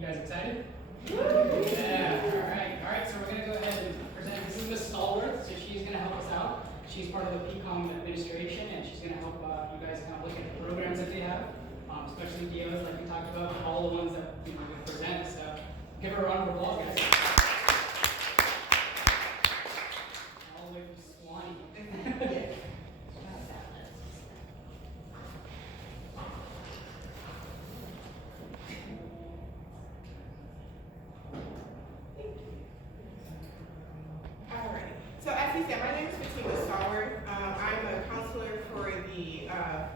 You guys excited? Yeah, all right, so we're gonna go ahead and present, this is Miss Stallworth, so she's gonna help us out. She's part of the Pcom administration, and she's gonna help you guys kind of look at the programs that they have, especially DOs like we talked about, all the ones that we present, so give her a round of applause, guys. All the way from Swanee. So as he said, my name is Pcom. I'm a counselor for the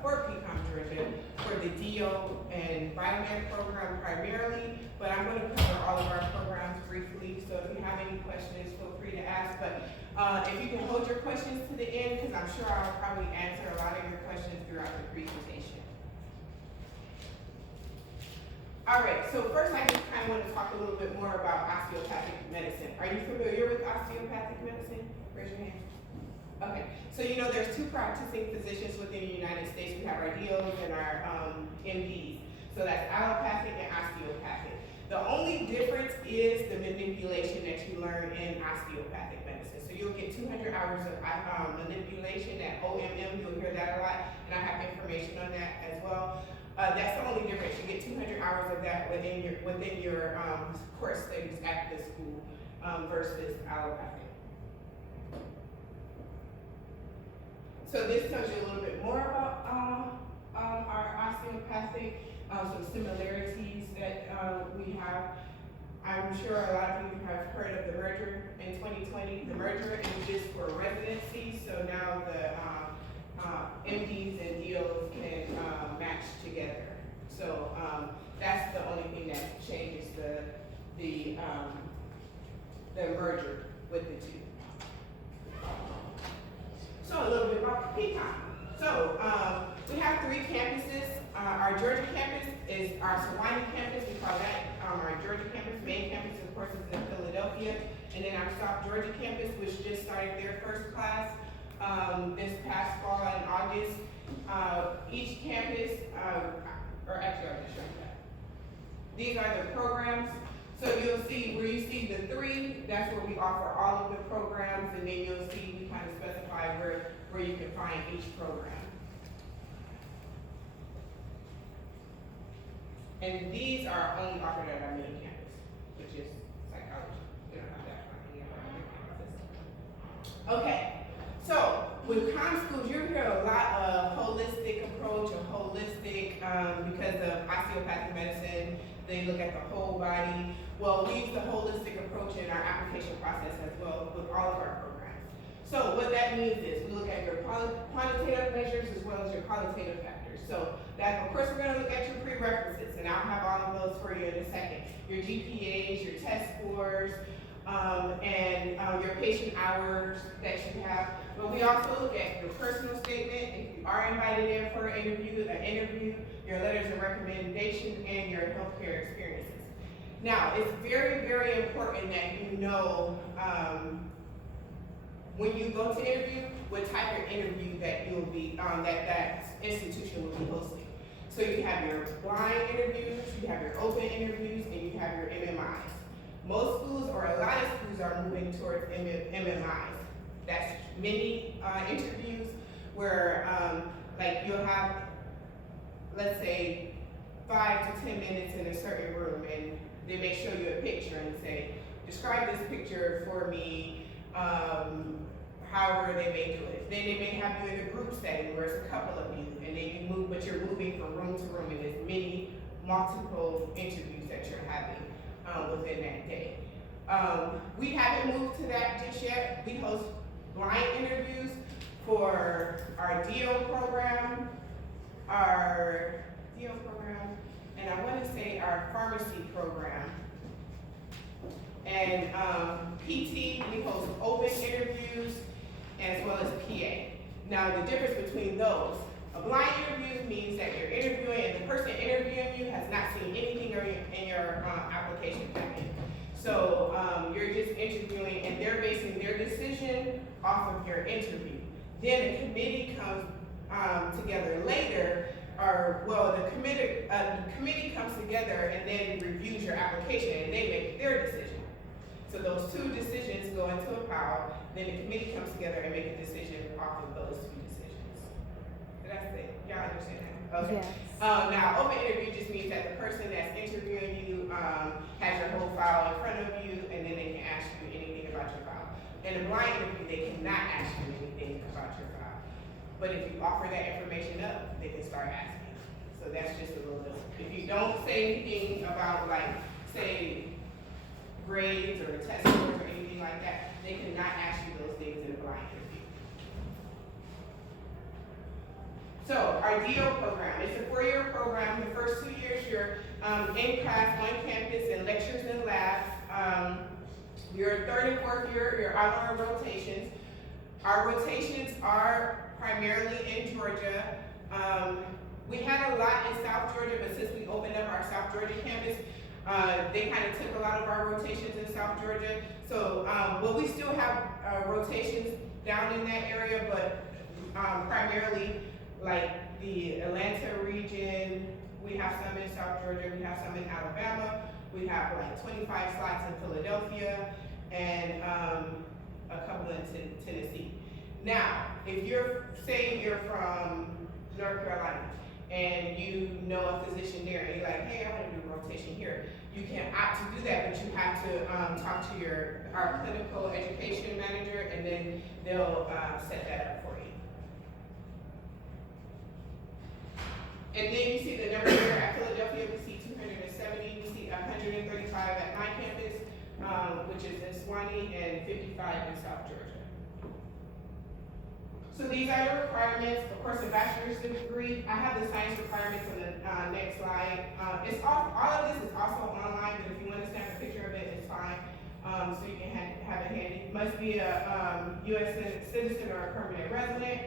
Pcom Georgia for the DO and biomed program primarily, but I'm going to cover all of our programs briefly. So if you have any questions, feel free to ask. But if you can hold your questions to the end, because I'm sure I'll probably answer a lot of your questions throughout the presentation. All right, so first I just kind of want to talk a little bit more about osteopathic medicine. Are you familiar with osteopathic medicine? Raise your hand. Okay, so you know there's two practicing physicians within the United States. We have our DOs and our MDs. So that's allopathic and osteopathic. The only difference is the manipulation that you learn in osteopathic medicine. So you'll get 200 hours of manipulation at OMM. You'll hear that a lot, and I have information on that as well. That's the only difference. You get 200 hours of that within your course studies at the school versus allopathic. So this tells you a little bit more about our osteopathic, some similarities that we have. I'm sure a lot of you have heard of the merger in 2020. The merger is just for residency, so now the MDs and DOs can match together. So that's the only thing that changes the merger with the two. So a little bit about Pcom. So we have 3 campuses. Our Georgia campus is our Sewanee campus. We call that our Georgia campus. Main campus, of course, is in Philadelphia. And then our South Georgia campus, which just started their first class this past fall in August. Each campus, or actually I'll just show you that. These are the programs. So you'll see where you see the 3, that's where we offer all of the programs, and then you'll see we kind of specify where you can find each program. And these are only offered at our main campus, which is psychology. We don't have that on any of our other campuses. Okay. So with comm schools, you hear a lot of holistic approach or holistic because of osteopathic medicine. They look at the whole body. Well, we use the holistic approach in our application process as well with all of our programs. So what that means is we look at your quantitative measures as well as your qualitative factors. So that, of course, we're going to look at your prerequisites, and I'll have all of those for you in a second. Your GPAs, your test scores, and your patient hours that you have. But we also look at your personal statement, if you are invited in for an interview, your letters of recommendation, and your healthcare experiences. Now, it's very, very important that you know when you go to interview, what type of interview that you'll be, that institution will be hosting. So you have your blind interviews, you have your open interviews, and you have your MMIs. Most schools, or a lot of schools, are moving towards MMIs. That's mini interviews where like you'll have, let's say, 5 to 10 minutes in a certain room, and they may show you a picture and say, describe this picture for me, however they may do it. Then they may have you in a group setting where it's a couple of you, and then you move, but you're moving from room to room, and there's multiple interviews that you're having within that day. We haven't moved to that just yet. We host blind interviews for our DO program, and I want to say our pharmacy program. And PT, we host open interviews as well as PA. Now the difference between those, a blind interview means that you're interviewing and the person interviewing you has not seen anything in your application packet. So you're just interviewing and they're basing their decision off of your interview. Then a committee comes together later the committee comes together and then reviews your application and they make their decision. So those two decisions go into a pile, then the committee comes together and make a decision off of those two decisions. Did I say, y'all understand that? Okay. Yes. Now, open interview just means that the person that's interviewing you has your whole file in front of you, and then they can ask you anything about your file. In a blind interview, they cannot ask you anything about your file. But if you offer that information up, they can start asking. So that's just a little bit. If you don't say anything about, like, say, grades or test scores or anything like that, they cannot ask you those things in a blind interview. So our DO program, it's a 4-year program. The first 2 years you're in class, on campus, in lectures and labs. Your 3rd and 4th year, you're out on our rotations. Our rotations are primarily in Georgia. We had a lot in South Georgia, but since we opened up our South Georgia campus, they kind of took a lot of our rotations in South Georgia. So, but we still have rotations down in that area, but primarily like the Atlanta region, we have some in South Georgia, we have some in Alabama, we have like 25 slots in Philadelphia, and a couple in Tennessee. Now, if you're saying you're from North Carolina, and you know a physician there, and you're like, hey, I want to do a rotation here, you can opt to do that, but you have to talk to our clinical education manager, and then they'll set that up for you. And then you see the number here at Philadelphia, we see 270, we see 135 at my campus, which is in Swanee, and 55 in South Georgia. So these are the requirements. Of course, a bachelor's degree. I have the science requirements on the next slide. It's all of this is also online, but if you want to snap a picture of it, it's fine. So you can have it handy. Must be a U.S. citizen or a permanent resident.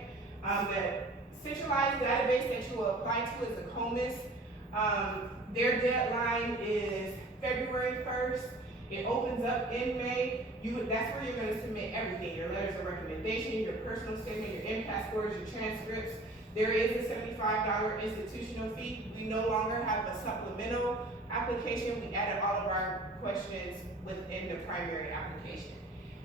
The centralized database that you will apply to is the COMIS. Their deadline is February 1st. It opens up in May. That's where you're going to submit everything, your letters of recommendation, your personal statement, your MCAT scores, your transcripts. There is a $75 institutional fee. We no longer have a supplemental application. We added all of our questions within the primary application.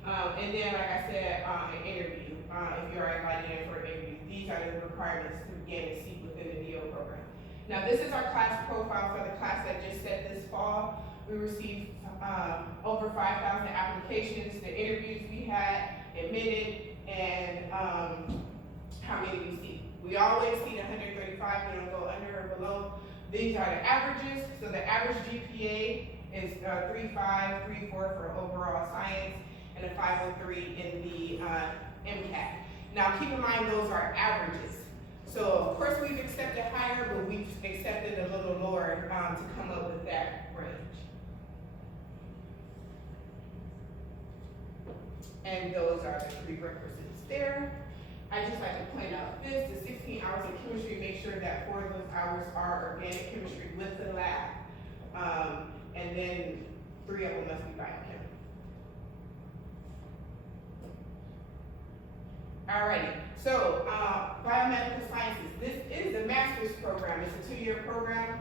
And then, like I said, an interview. If you are invited in for an interview, these are the requirements to gain a seat within the DO program. Now, this is our class profile for the class that just set this fall. We received over 5,000 applications, the interviews we had, admitted, and how many we see. We always see 135, we don't go under or below. These are the averages. So the average GPA is 3.5, 3.4 for overall science, and a 5.03 in the MCAT. Now keep in mind those are averages. So of course we've accepted higher, but we've accepted a little lower to come up with that range. And those are the prerequisites there. I just like to point out this, the 16 hours of chemistry, make sure that 4 of those hours are organic chemistry with the lab. And then 3 of them must be biochem. Alrighty, so biomedical sciences. This is the master's program. It's a 2-year program.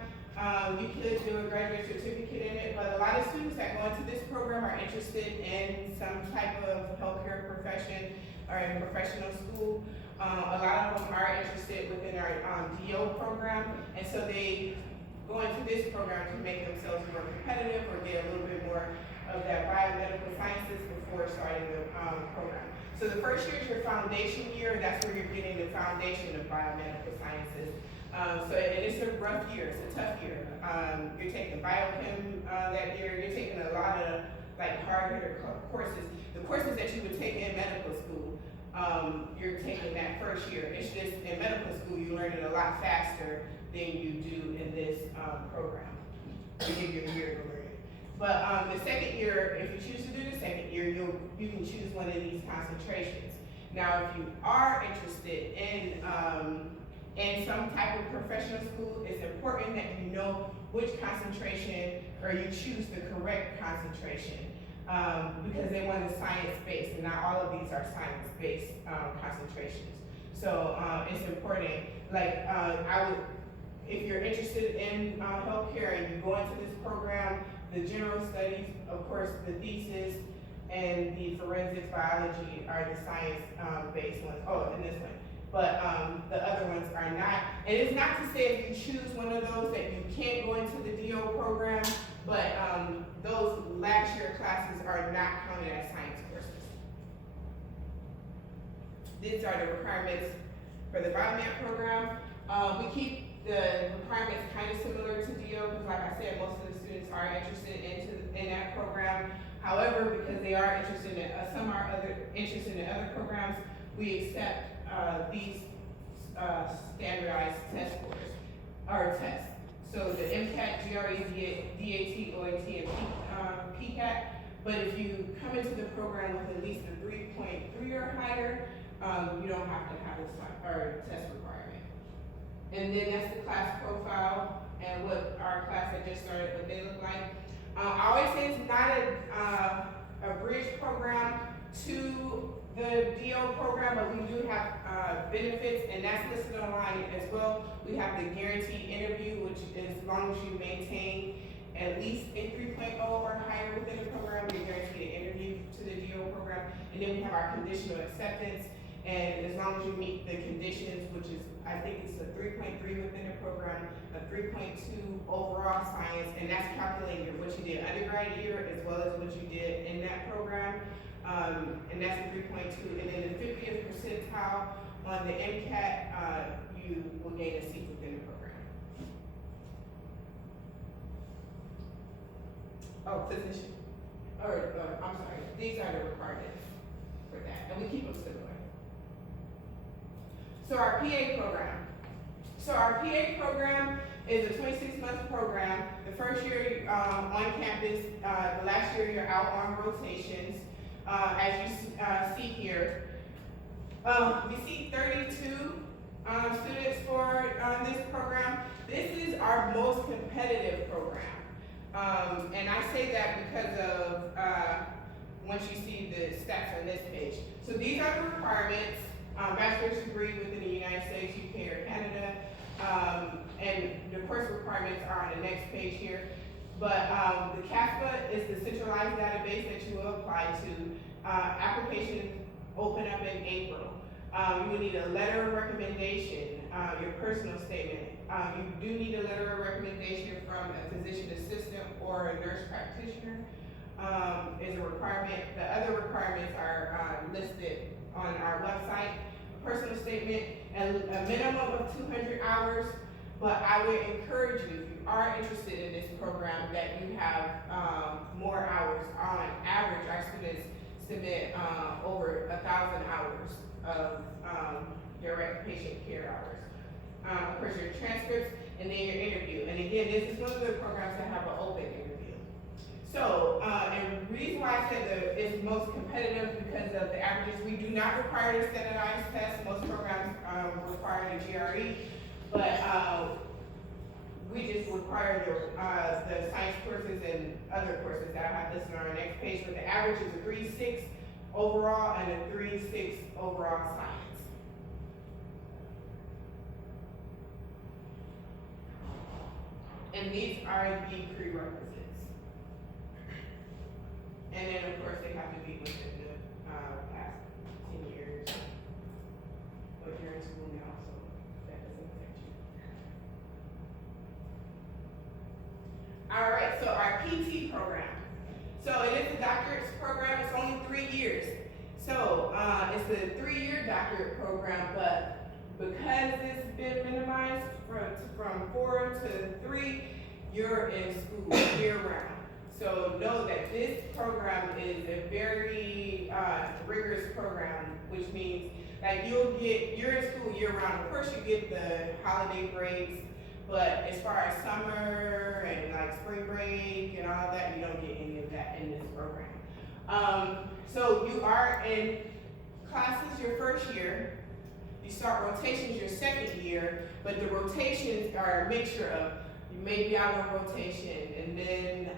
You could do a graduate certificate in it, but a lot of students that go into this program are interested in some type of healthcare profession or in professional school. A lot of them are interested within our DO program, and so they go into this program to make themselves more competitive or get a little bit more of that biomedical sciences before starting the program. So the first year is your foundation year. That's where you're getting the foundation of biomedical sciences. So it's a rough year, it's a tough year. You're taking biochem that year, you're taking a lot of like hard hitter courses. The courses that you would take in medical school, you're taking that first year. It's just in medical school you learn it a lot faster than you do in this program. They give you a year to learn it. But the second year, if you choose to do the second year, you can choose one of these concentrations. Now if you are interested in some type of professional school, it's important that you know which concentration, or you choose the correct concentration, because they want a science-based, and not all of these are science-based concentrations. So it's important. Like if you're interested in healthcare and you go into this program, the general studies, of course, the thesis and the forensics biology are the science based ones. Oh, and this one. But the other ones are not. And it's not to say if you choose one of those that you can't go into the DO program, but those last year classes are not counted as science courses. These are the requirements for the biomed program. We keep the requirements kind of similar to DO because, like I said, most of the students are interested in that program. However, because they are interested in some are interested in other programs, we accept these standardized test scores or tests. So the MCAT, GRE, DAT, OAT, and PCAT. But if you come into the program with at least a 3.3 or higher, you don't have to have a test requirement. And then that's the class profile and what our class that just started, what they look like. I always say it's not a bridge program to the DO program, but we do have benefits, and that's listed online as well. We have the guaranteed interview, which is as long as you maintain at least a 3.0 or higher within the program, you're guaranteed an interview to the DO program. And then we have our conditional acceptance, and as long as you meet the conditions, which is, I think it's a 3.3 within the program, a 3.2 overall science, and that's calculating what you did undergrad year as well as what you did in that program. And that's a 3.2, and then the 50th percentile on the MCAT, you will gain a seat within the program. Oh, physician, or I'm sorry, these are the requirements for that, and we keep them similar. So our PA program. So our PA program is a 26-month program. The first year on campus, the last year you're out on rotations. As you see here, we see 32 students for this program. This is our most competitive program. And I say that because of once you see the stats on this page. So these are the requirements. Bachelor's degree within the United States, UK, or Canada. And the course requirements are on the next page here. But the CASPA is the centralized database that you will apply to. Applications open up in April. You will need a letter of recommendation, your personal statement. You do need a letter of recommendation from a physician assistant or a nurse practitioner is a requirement. The other requirements are listed on our website. A personal statement and a minimum of 200 hours. But I would encourage you, if you are interested in this program, that you have more hours. On average, our students submit over 1,000 hours of direct patient care hours. Of course, your transcripts and then your interview. And again, this is one of the programs that have an open interview. So, and the reason why I said that it's most competitive because of the averages. We do not require the standardized test. Most programs require the GRE. But we just require the science courses and other courses that I have listed on our next page. But the average is a 3.6 overall and a 3.6 overall science. And these are the prerequisites. And then of course they have to be within the past 10 years. But you're in school now, so that doesn't affect you. All right, so our PT program. So it is a doctorate program, it's only 3 years. So it's a 3-year doctorate program, but because it's been minimized from 4 to 3, you're in school year round. So know that this program is a very rigorous program, which means that you're in school year round. Of course you get the holiday breaks, but as far as summer and like spring break and all of that, you don't get any of that in this program. So you are in classes your first year, you start rotations your second year, but the rotations are a mixture of you may be out on rotation, and then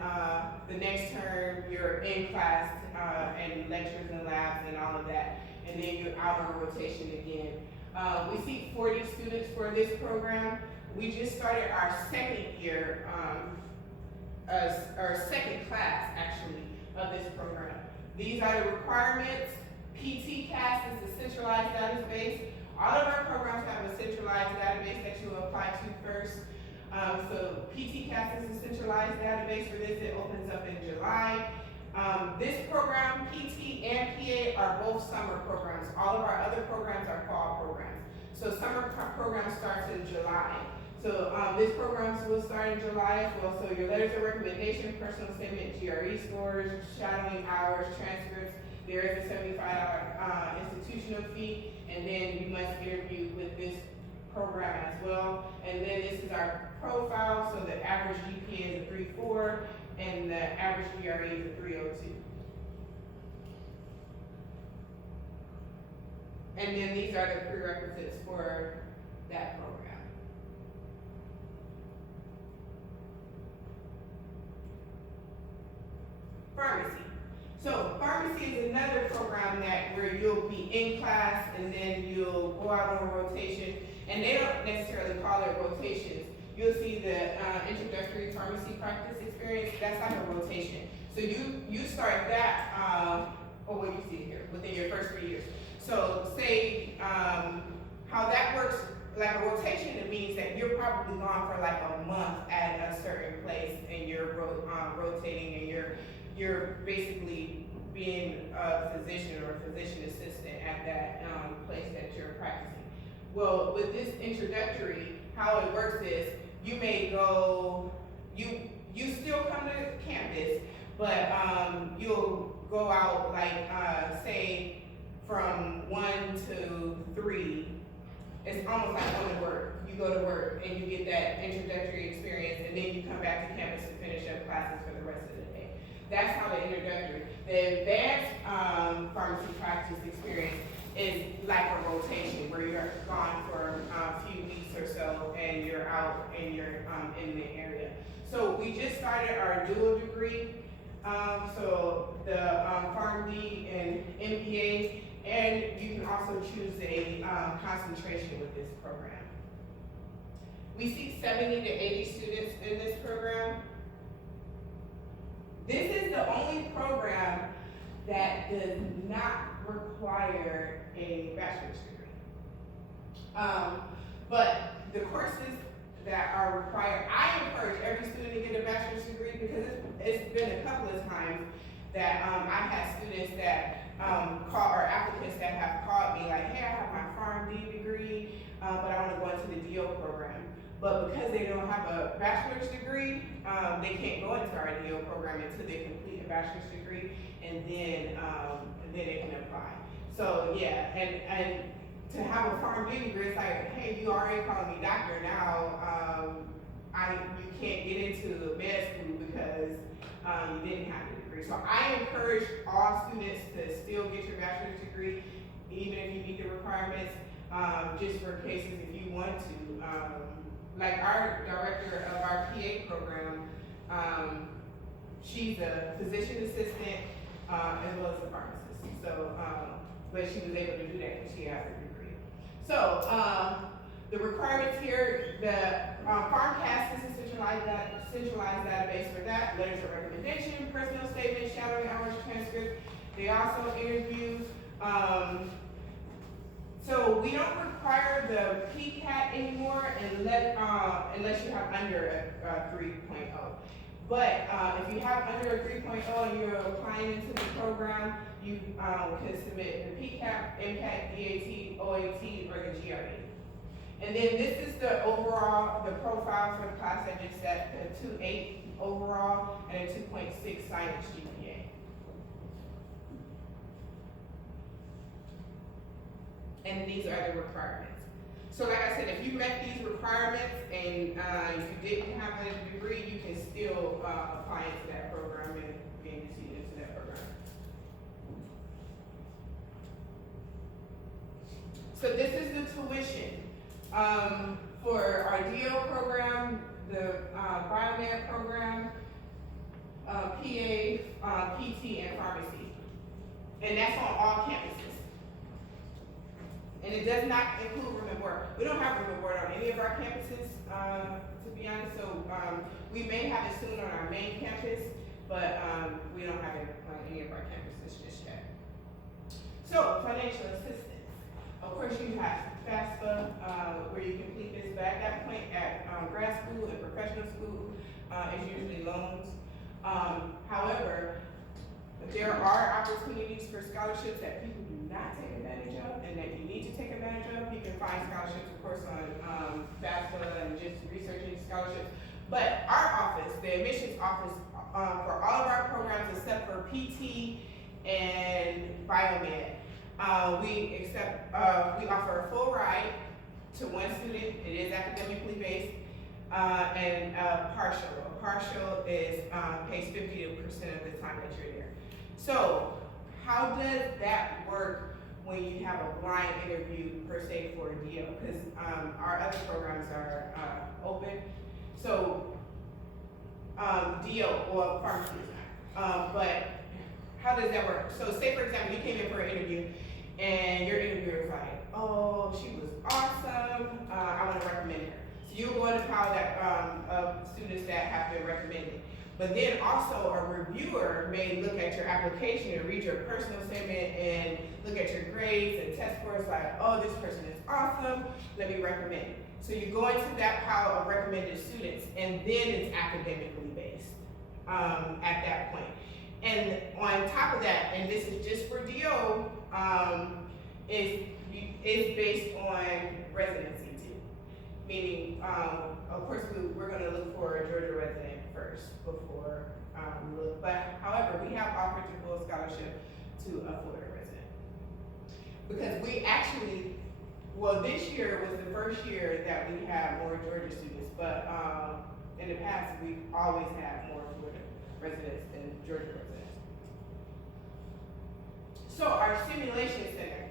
the next term you're in class and lectures and labs and all of that, and then you're out on rotation again. We see 40 students for this program. we just started our second year, our second class actually of this program. These are the requirements. PTCAS is the centralized database. All of our programs have a centralized database that you apply to first. So PTCAS is a centralized database for this. It opens up in July. This program, PT and PA, are both summer programs. All of our other programs are fall programs. So summer program starts in July. So this program will start in July as well. So your letters of recommendation, personal statement, GRE scores, shadowing hours, transcripts. There is a $75 institutional fee, and then you must interview with this program as well. And then this is our profile. So the average GPA is a 3.4, and the average GRE is a 3.02. And then these are the prerequisites for that program. Pharmacy. So pharmacy is another program that where you'll be in class and then you'll go out on a rotation, and they don't necessarily call it rotations. You'll see the introductory pharmacy practice experience. That's like a rotation. So you start that, or what you see here, within your first 3 years. So say how that works, like a rotation, it means that you're probably gone for like a month at a certain place, and you're rotating, and you're basically being a physician or a physician assistant at that place that you're practicing. Well, with this introductory, how it works is you may go, you still come to campus, but you'll go out like say from 1 to 3. It's almost like going to work. You go to work and you get that introductory experience, and then you come back to campus to finish up classes for the rest of the day. That's how the introductory. The advanced pharmacy practice experience is like a rotation where you're gone for a few weeks or so, and you're out and you're in the area. So we just started our dual degree. So the PharmD and MBA, and you can also choose a concentration with this program. We see 70 to 80 students in this program. This is the only program that does not require a bachelor's degree. But the courses that are required, I encourage every student to get a bachelor's degree, because it's been a couple of times that I had students that or applicants that have called me like, hey, I have my PharmD degree, but I want to go into the DO program. But because they don't have a bachelor's degree, they can't go into our DO program until they complete a bachelor's degree, and then they can apply. So yeah, and to have a PharmD degree, it's like, hey, you already calling me doctor now. You can't get into med school because you didn't have the degree. So I encourage all students to still get your bachelor's degree, even if you meet the requirements, just for cases if you want to. Like our director of our PA program, she's a physician assistant as well as a pharmacist. So, but she was able to do that because she has a degree. So the requirements here, the PharmCast is a centralized database for that. Letters of recommendation, personal statement, shadowing hours, transcript. They also interview. So we don't require the PCAT anymore unless you have under a 3.0. But if you have under a 3.0 and you're applying into the program, you can submit the PCAT, MCAT, DAT, OAT, or the GRE. And then this is the overall, the profile for the class I just said, the 2.8 overall and a 2.6 science GPA. And these are the requirements. So like I said, if you met these requirements and if you didn't have a degree, you can still apply into that program and be received into that program. So this is the tuition for our DO program, the biomed program, PA, PT, and pharmacy. And that's on all campuses. And it does not include room and board. We don't have room and board on any of our campuses. to be honest. So we may have it soon on our main campus, but we don't have it on any of our campuses just yet. So financial assistance. Of course, you have FAFSA, where you complete this, but at that point at grad school and professional school, it's usually loans. However, there are opportunities for scholarships that people do not take advantage of and that you need to take advantage of. You can find scholarships, of course, on FAFSA and just researching scholarships. But our office, the admissions office, for all of our programs except for PT and Biomed, we offer a full ride to one student. It is academically based, and partial. A partial is pays 50% of the time that you're there. So how does that work when you have a blind interview per se for a DO? Because our other programs are open. So DO or pharmacy is not. But how does that work? So say for example, you came in for an interview and your interviewer is like, oh, she was awesome, I want to recommend her. So you'll go in the pile of students that have been recommended. But then also a reviewer may look at your application and read your personal statement and look at your grades and test scores like, oh, this person is awesome, let me recommend it. So you go into that pile of recommended students and then it's academically based at that point. And on top of that, and this is just for DO, is based on residency too. Meaning, of course, we're gonna look for a Georgia resident first before we look. But however, we have offered to full scholarship to a Florida resident. Because we actually, well, this year was the first year that we had more Georgia students, but in the past, we've always had more Florida residents than Georgia residents. So our simulation center,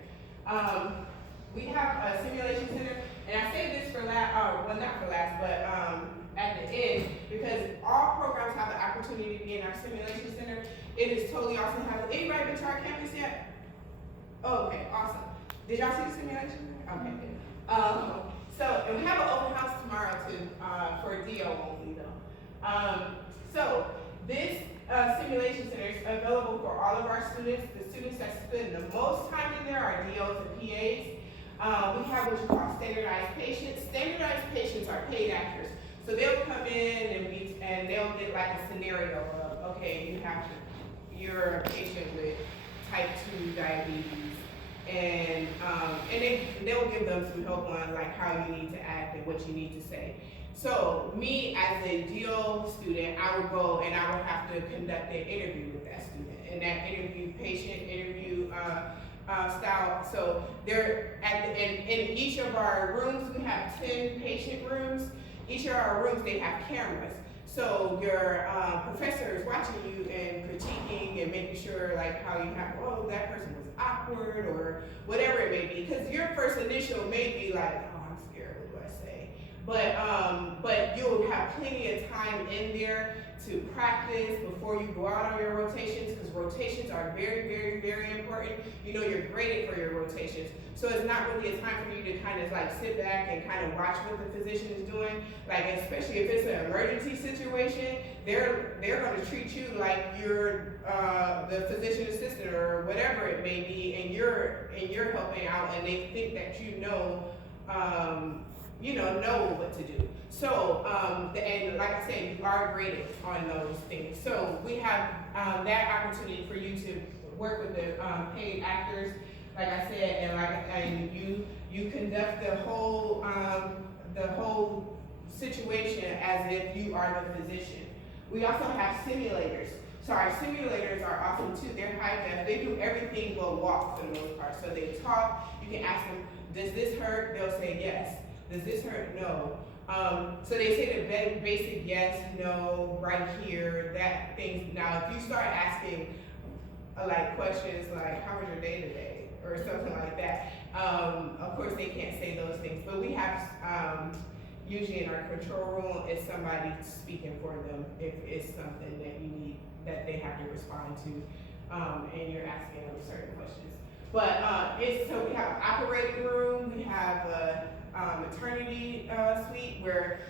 we have a simulation center, and I say this for last, well not for last, but at the end, because all programs have the opportunity to be in our simulation center. It is totally awesome. Has anybody been to our campus yet? Oh, okay, awesome. Did y'all see the simulation center? Okay, good. So, and we have an open house tomorrow too, for DO only though. So, this simulation center is available for all of our students. The students that spend the most time in there are DOs and PAs. We have what you call standardized patients. Standardized patients are paid actors. So they'll come in and they'll get like a scenario of, okay, you're a patient with type 2 diabetes. And they'll give them some help on like how you need to act and what you need to say. So me as a DO student, I would go and I would have to conduct an interview with that student. And that interview, patient interview style. So they're in each of our rooms, we have 10 patient rooms. Each of our rooms, they have cameras. So your professor is watching you and critiquing and making sure like how you have, oh, that person was awkward or whatever it may be. Because your first initial may be like, oh, I'm scared, what do I say? But you'll have plenty of time in there to practice before you go out on your rotations, because rotations are very, very, very important. You know, you're graded for your rotations. So it's not really a time for you to kind of like sit back and kind of watch what the physician is doing. Like, especially if it's an emergency situation, they're going to treat you like you're the physician assistant or whatever it may be, and you're helping out, and they think that you know what to do. So, and like I said, you are graded on those things. So we have that opportunity for you to work with the paid actors, like I said, and you conduct the whole situation as if you are the physician. We also have simulators. So our simulators are awesome too. They're high def. They do everything but walk for the most part. So they talk. You can ask them, does this hurt? They'll say yes. Does this hurt? No. So they say the basic yes, no, right here, that things. Now, if you start asking like questions like, how was your day today? Or something like that, of course they can't say those things. But we have, usually in our control room, it's somebody speaking for them if it's something that you need, that they have to respond to, and you're asking them certain questions. But so we have an operating room, we have maternity suite where,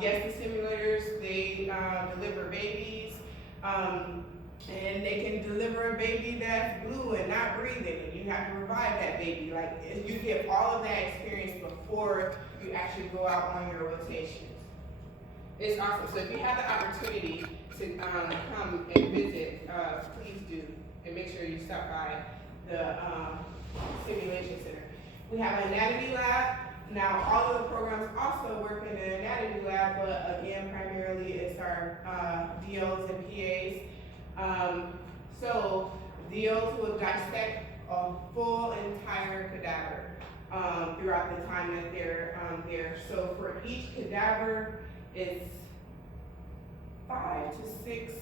yes, the simulators, they deliver babies, and they can deliver a baby that's blue and not breathing, and you have to revive that baby. Like, you get all of that experience before you actually go out on your rotations. It's awesome. So if you have the opportunity to come and visit, please do, and make sure you stop by the simulation center. We have an anatomy lab. Now, all of the programs also work in an anatomy lab, but again, primarily it's our DOs and PAs. So DOs will dissect a full entire cadaver throughout the time that they're there. So for each cadaver, it's 5 to 6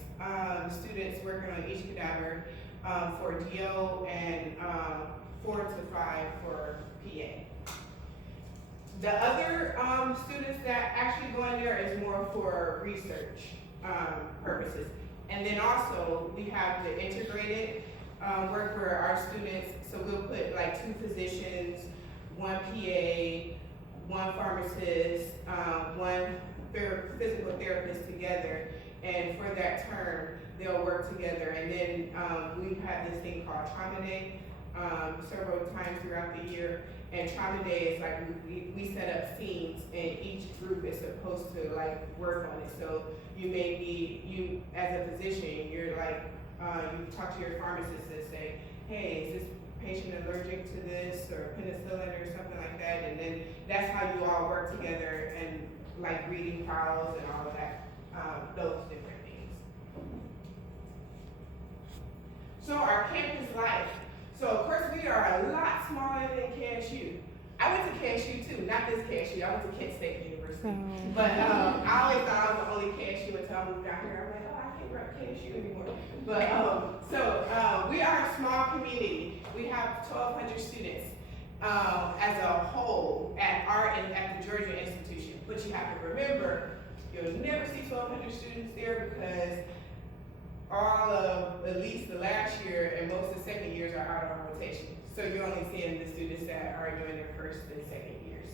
students working on each cadaver for DO and 4 to 5 for PA. The other students that actually go in there is more for research purposes. And then also we have the integrated work where our students, so we'll put like 2 physicians, 1 PA, 1 pharmacist, 1 physical therapist together, and for that term they'll work together. And then we've had this thing called Trauma Day several times throughout the year, and Trauma Day is like we set up scenes and each group is supposed to like work on it. So you may be, you as a physician, you're like you talk to your pharmacist and say, hey, is this patient allergic to this or penicillin or something like that, and then that's how you all work together and like reading files and all of that, those different things. So our campus life. So of course we are a lot smaller than KSU. I went to KSU too, not this KSU, I went to Kent State University. But I always thought I was the only KSU until I moved down here. I'm like, oh, I can't rep KSU anymore. But we are a small community. We have 1,200 students as a whole at the Georgia institution. But you have to remember, you'll never see 1,200 students there because all of at least the last year and most of the second years are out on rotation. So you're only seeing the students that are doing their first and second years.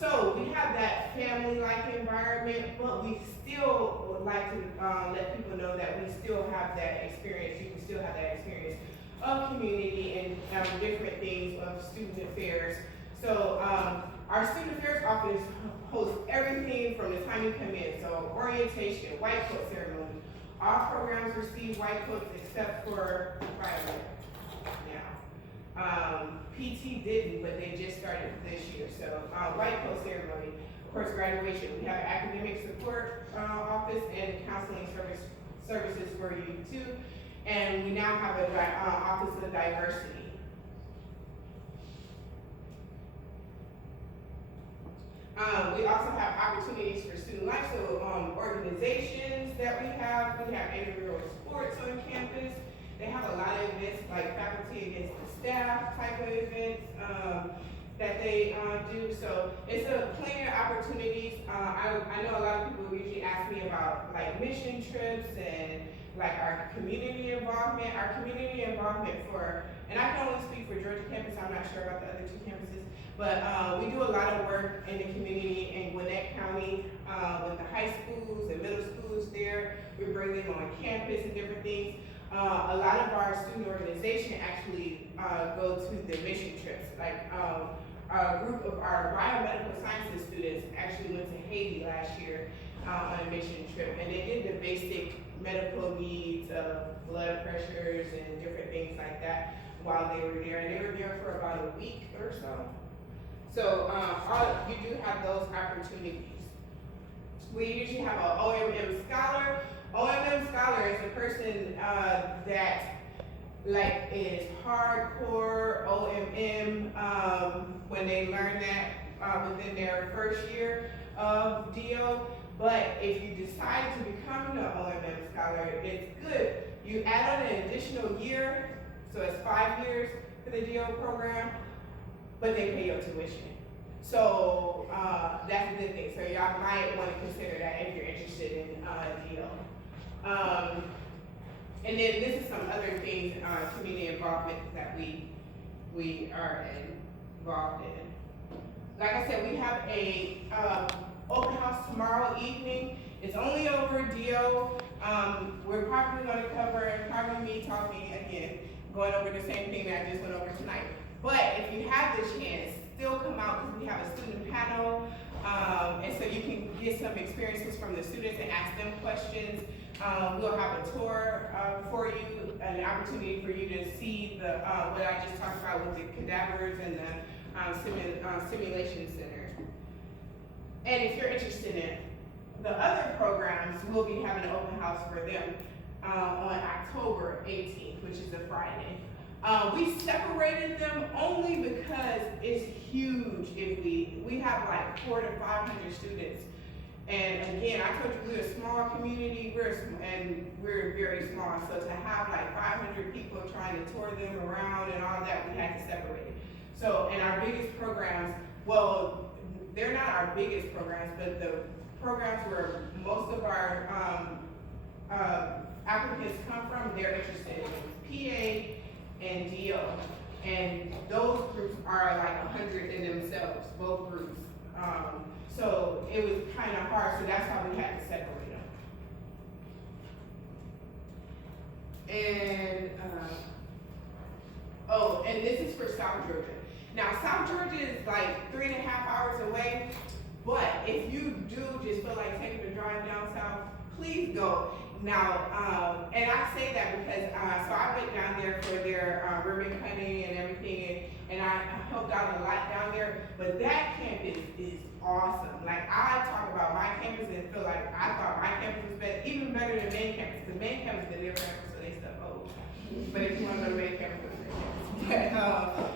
So we have that family-like environment, but we still would like to let people know that we still have that experience. You can still have that experience of community and different things of student affairs. So our student affairs office hosts everything from the time you come in. So orientation, white coat ceremony. All programs receive white coats except for violet now. PT didn't, but they just started this year. So white coat ceremony, of course, graduation. We have academic support office and counseling services for you too. And we now have an office of diversity. We also have opportunities for student life, so organizations that we have intramural sports on campus. They have a lot of events like faculty against the staff type of events that they do. So it's a plenty of opportunities. I know a lot of people usually ask me about like mission trips and like our community involvement. Our community involvement and I can only speak for Georgia campus, I'm not sure about the other 2 campuses, but we do a lot of work in the community in Gwinnett County with the high schools and middle schools there. We bring them on campus and different things. A lot of our student organization actually go to the mission trips. Like a group of our biomedical sciences students actually went to Haiti last year on a mission trip, and they did the basic medical needs of blood pressures and different things like that while they were there. And they were there for about a week or so. So you do have those opportunities. We usually have an OMM scholar. OMM scholar is a person that like is hardcore OMM when they learn that within their first year of DO. But if you decide to become the OMM scholar, it's good. You add on an additional year, so it's 5 years for the DO program, but they pay your tuition. So that's a good thing. So y'all might want to consider that if you're interested in DO. And then this is some other things, community involvement that we are involved in. like I said, we have a open house tomorrow evening. It's only over DO. We're probably going to cover, probably me talking again, going over the same thing that I just went over tonight. But if you have the chance, still come out because we have a student panel, and so you can get some experiences from the students and ask them questions. We'll have a tour for you, an opportunity for you to see the what I just talked about with the cadavers and the simulation center. And if you're interested in the other programs, we'll be having an open house for them on October 18th, which is a Friday. We separated them only because it's huge. If we have like 400 to 500 students, and again, I told you we're a small community, we're very small. So to have like 500 people trying to tour them around and all that, we had to separate it. So, and our biggest programs, well, they're not our biggest programs, but the programs where most of our applicants come from, they're interested in PA and DO. And those groups are like 100 in themselves, both groups. So it was kind of hard, so that's how we had to separate them. And, oh, and this is for South Georgia. Now, South Georgia is like 3.5 hours away, but if you do just feel like taking a drive down south, please go. Now, and I say that because, so I went down there for their ribbon cutting and everything, and I helped out a lot down there, but that campus is awesome. Like, I talk about my campus and feel like I thought my campus was better, even better than main campus, because main campus is different, so they stuff old. But if you want to go to main campus, go to main campus.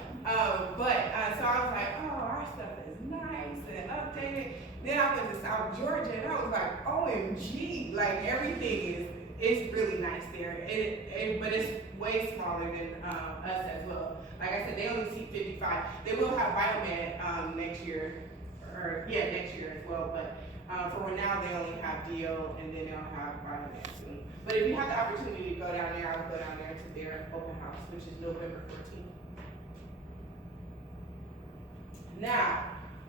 So I was like, oh, our stuff is nice and updated. Then I went to South Georgia and I was like, OMG, like everything is really nice there. But it's way smaller than us as well. Like I said, they only seat 55. They will have biomed next year, next year as well. But for now, they only have DO and then they'll have biomed soon. But if you have the opportunity to go down there, I would go down there to their open house, which is November 14th. Now,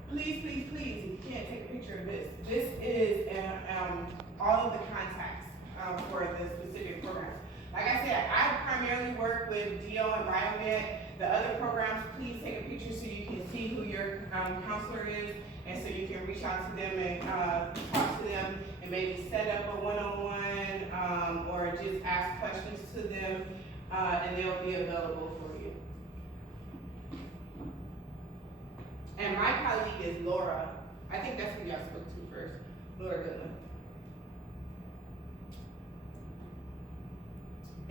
please, please, please, if you can't take a picture of this, this is all of the contacts for the specific programs. Like I said, I primarily work with DO and Biomed. The other programs, please take a picture so you can see who your counselor is, and so you can reach out to them and talk to them and maybe set up a one-on-one or just ask questions to them, and they'll be available for you. And my colleague is Laura. I think that's who y'all spoke to first. Laura Goodman.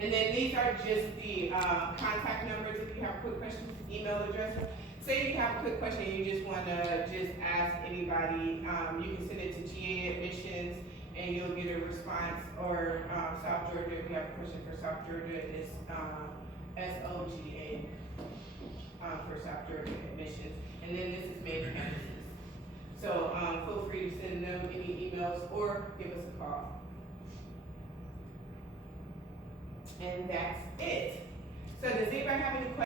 And then these are just the contact numbers if you have quick questions, email addresses. Say you have a quick question and you just want to just ask anybody, you can send it to GA Admissions and you'll get a response, or South Georgia, if you have a question for South Georgia, it's SOGA for South Georgia Admissions. And then this is main campuses. So feel free to send them any emails or give us a call. And that's it. So does anybody have any questions?